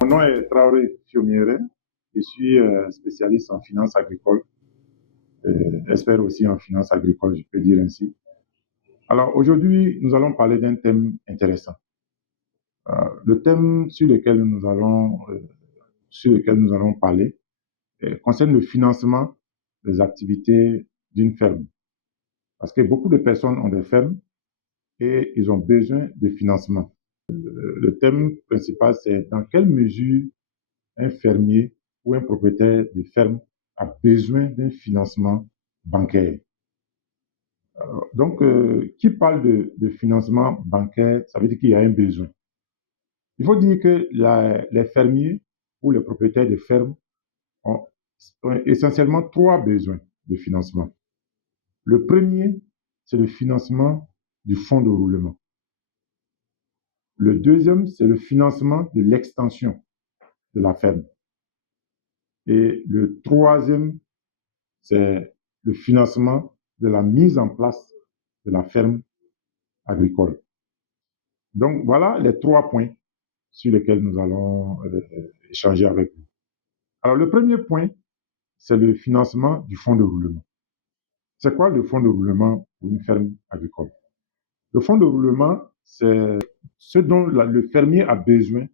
Mon nom est Traoré Fiomiere. Je suis spécialiste en finance agricole, expert aussi en finance agricole, je peux dire ainsi. Alors aujourd'hui, nous allons parler d'un thème intéressant. Le thème sur lequel nous allons parler concerne le financement des activités d'une ferme. Parce que beaucoup de personnes ont des fermes et ils ont besoin de financement. Le thème principal, c'est dans quelle mesure un fermier ou un propriétaire de ferme a besoin d'un financement bancaire. Donc, qui parle de financement bancaire, ça veut dire qu'il y a un besoin. Il faut dire que les fermiers ou les propriétaires de fermes ont essentiellement trois besoins de financement. Le premier, c'est le financement du fonds de roulement. Le deuxième, c'est le financement de l'extension de la ferme. Et le troisième, c'est le financement de la mise en place de la ferme agricole. Donc, voilà les trois points sur lesquels nous allons échanger avec vous. Alors, le premier point, c'est le financement du fonds de roulement. C'est quoi le fonds de roulement pour une ferme agricole? Le fonds de roulement, c'est ce dont le fermier a besoin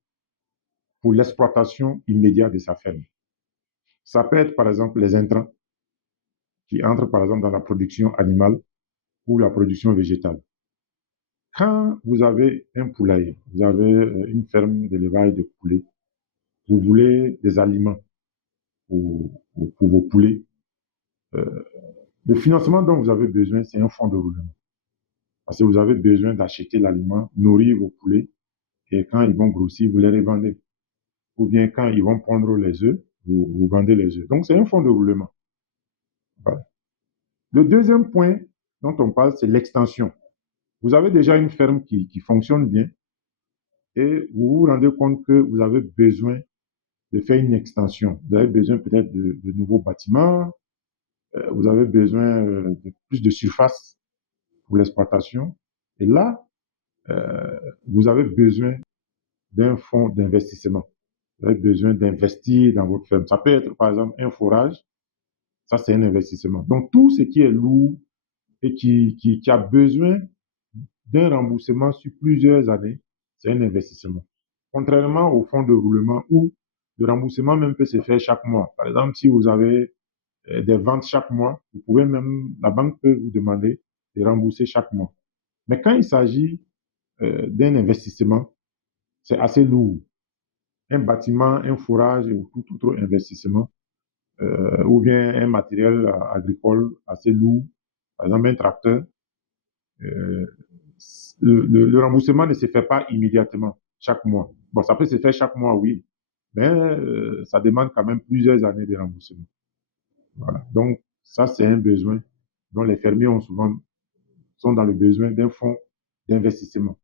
pour l'exploitation immédiate de sa ferme. Ça peut être, par exemple, les intrants qui entrent, par exemple, dans la production animale ou la production végétale. Quand vous avez un poulailler, vous avez une ferme d'élevage de poulets, vous voulez des aliments pour vos poulets, le financement dont vous avez besoin, c'est un fonds de roulement. Parce que vous avez besoin d'acheter l'aliment, nourrir vos poulets, et quand ils vont grossir, vous les revendez. Ou bien quand ils vont pondre les œufs, vous vendez les œufs. Donc, c'est un fonds de roulement. Voilà. Le deuxième point dont on parle, c'est l'extension. Vous avez déjà une ferme qui fonctionne bien et vous vous rendez compte que vous avez besoin de faire une extension. Vous avez besoin peut-être de nouveaux bâtiments, vous avez besoin de plus de surface pour l'exploitation. Et là, vous avez besoin d'un fonds d'investissement. Vous avez besoin d'investir dans votre ferme. Ça peut être, par exemple, un forage. Ça, c'est un investissement. Donc, tout ce qui est lourd et qui a besoin d'un remboursement sur plusieurs années, c'est un investissement. Contrairement au fonds de roulement où le remboursement même peut se faire chaque mois. Par exemple, si vous avez des ventes chaque mois, vous pouvez même, la banque peut vous demander de rembourser chaque mois. Mais quand il s'agit d'un investissement, c'est assez lourd. Un bâtiment, un forage ou tout autre investissement, ou bien un matériel agricole assez lourd, par exemple un tracteur, le remboursement ne se fait pas immédiatement, chaque mois. Bon, ça peut se faire chaque mois, oui, mais ça demande quand même plusieurs années de remboursement. Voilà. Donc, ça, c'est un besoin dont les fermiers sont dans le besoin d'un fonds d'investissement.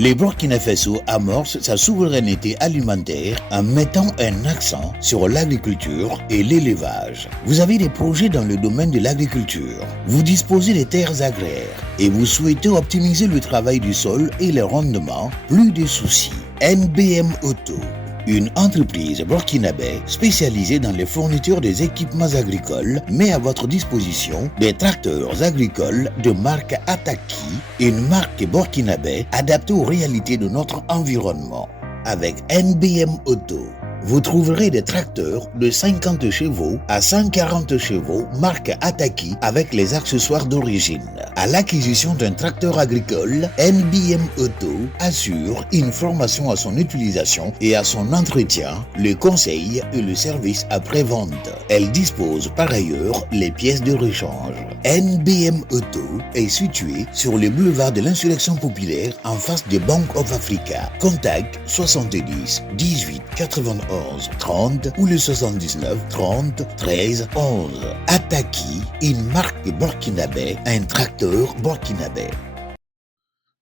Le Burkina Faso amorce sa souveraineté alimentaire en mettant un accent sur l'agriculture et l'élevage. Vous avez des projets dans le domaine de l'agriculture, vous disposez des terres agraires et vous souhaitez optimiser le travail du sol et le rendement, plus de soucis. NBM Auto, une entreprise burkinabé spécialisée dans les fournitures des équipements agricoles, met à votre disposition des tracteurs agricoles de marque Ataki, une marque burkinabé adaptée aux réalités de notre environnement. Avec NBM Auto, vous trouverez des tracteurs de 50 chevaux à 140 chevaux marque Ataki avec les accessoires d'origine. À l'acquisition d'un tracteur agricole, NBM Auto assure une formation à son utilisation et à son entretien, le conseil et le service après-vente. Elle dispose par ailleurs les pièces de rechange. NBM Auto est situé sur le boulevard de l'Insurrection populaire en face de Bank of Africa. Contact 70 18 91 30 ou le 79 30 13 11. Ataki, une marque burkinabé, un tracteur burkinabé.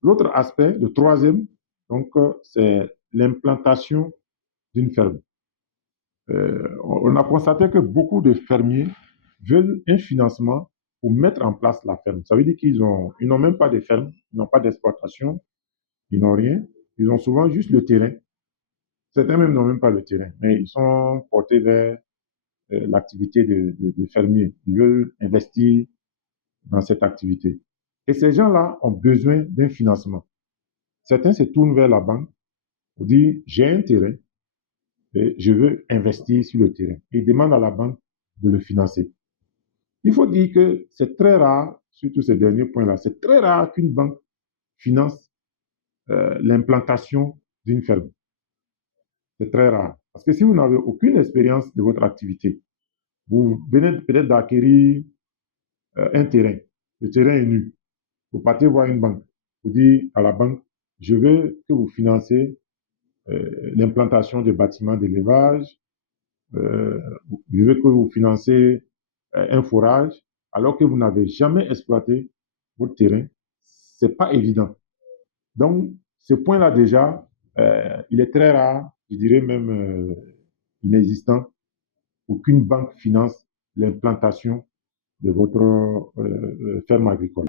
L'autre aspect, le troisième, donc, c'est l'implantation d'une ferme. On a constaté que beaucoup de fermiers veulent un financement pour mettre en place la ferme. Ça veut dire ils n'ont même pas de ferme, ils n'ont pas d'exploitation, ils n'ont rien. Ils ont souvent juste le terrain. Certains même n'ont même pas le terrain, mais ils sont portés vers l'activité de fermier. Ils veulent investir dans cette activité. Et ces gens-là ont besoin d'un financement. Certains se tournent vers la banque pour dire, j'ai un terrain et je veux investir sur le terrain. Et ils demandent à la banque de le financer. Il faut dire que c'est très rare, surtout ces derniers points-là, c'est très rare qu'une banque finance l'implantation d'une ferme. C'est très rare. Parce que si vous n'avez aucune expérience de votre activité, vous venez peut-être d'acquérir un terrain. Le terrain est nu. Vous partez voir une banque. Vous dites à la banque, je veux que vous financez l'implantation de bâtiments d'élevage. Je veux que vous financez un forage, alors que vous n'avez jamais exploité votre terrain. C'est pas évident. Donc, ce point-là déjà, il est très rare, je dirais même inexistant, pour qu'une banque finance l'implantation de votre ferme agricole.